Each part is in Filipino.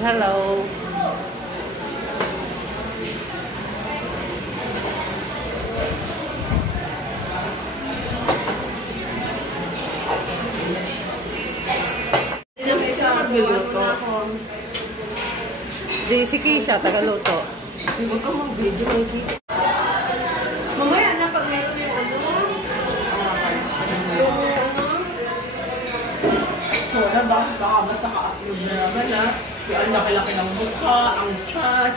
hello. Di si Kisha, tagaluto. Huwag kang mag-video kay Kisha. Mamaya na pag meron yung ano. Yung ano. Wala ba? Baka mas naka-upload na naman ha. Yung ang laki-laki ng mukha, ang chat.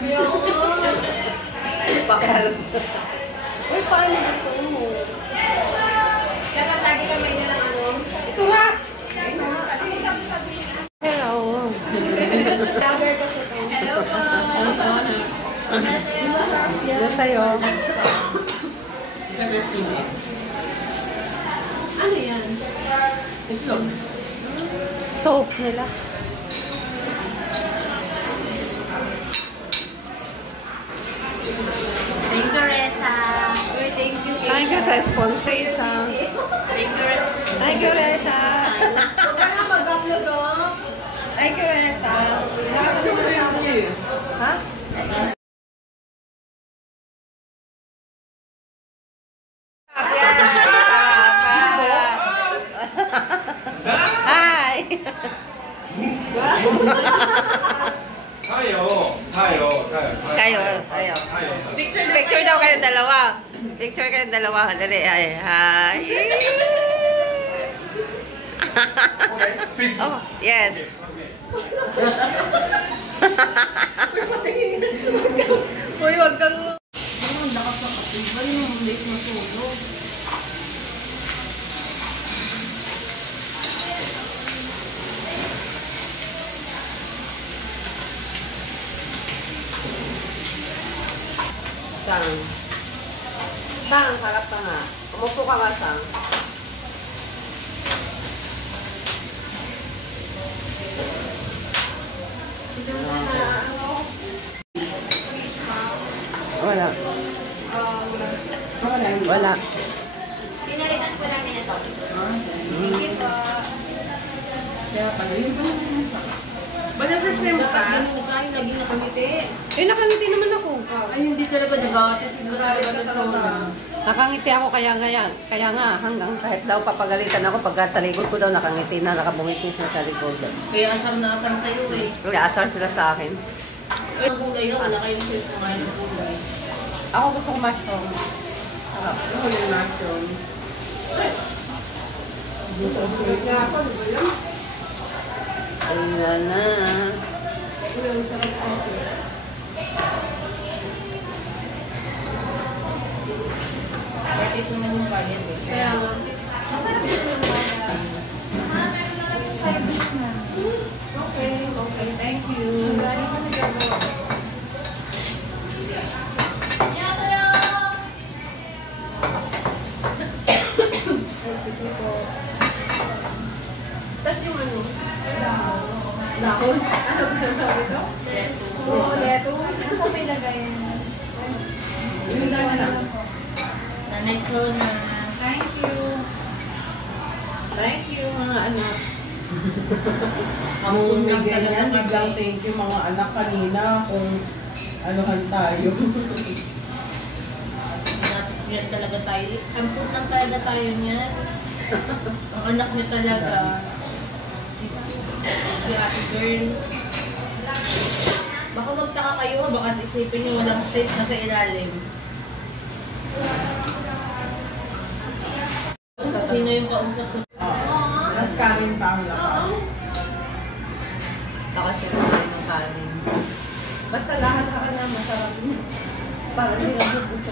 Pakialam. Uy, paano ito? Dapat lagi kami nilang ano. Ito ha! Hello. Cover ko sa ito. Hello po. Yan sa'yo. Sa Gas TV. Ano yan? Ito. Soap nila. Thank you, Reza. Uy, thank you. Thank you sa sponsors. Thank you, Reza. Thank you, Reza. Huwag ka nga mag-upload, oh. Thank you, Reza. Ha? Hi! Kayo. Picture daw kayong dalawa. Picture kayong dalawa. Dali. Ay, hi. Oh, yes. Uy, wag kang... Ang lakas ng kapit. Bali yung late na tulog. Sang. Sang, harap ka nga. Umupo ka nga, Sang. Wala. Wala. Pinalitan po namin ito. Thank you po. Kaya pala, yung ba naman sa... Bala first time mo ka? Dinukay, naging nakamiti. Eh, nakangiti naman ako. Ay, hindi talaga nag-aatis. Hindi talaga. Nakangiti ako kaya nga hanggang kahit daw papagalitan ako pagka talikod ko daw nakangiti na nakabumising na sa likod. Kaya asar na asar sa'yo eh. Kaya asar sila sa akin. Ang gulay na, wala kayong first kumain ng gulay. Ako gusto ko mushroom. Sarap. Ano yung mushroom? Ayan na. Party ito naman yung variant eh. Kaya nga. Masarap ito yung variant. Okay, thank you. Galing ko nagagawa. Tapos yung ano? Dahon? Ano ba yung tawag ito? Oo, lettuce. Ano sa may lagay? Yung lagay na lang po. Nanay ko na. Thank you. Thank you mga anak. Ang lang ganyan, biglang thank you mga anak kanina kung anuhan tayo. Yan talaga tayo. Ampun lang talaga tayo niyan. Ang anak niya talaga. Si ate girl. Baka magtaka kayo, baka isipin niyo walang straight na sa ilalim. Sino yung kausap ko? Mas kanin pa ang lakas. Takas yung kain ng kanin. Basta lahat sa kanya masarap. Parang hindi lang gusto.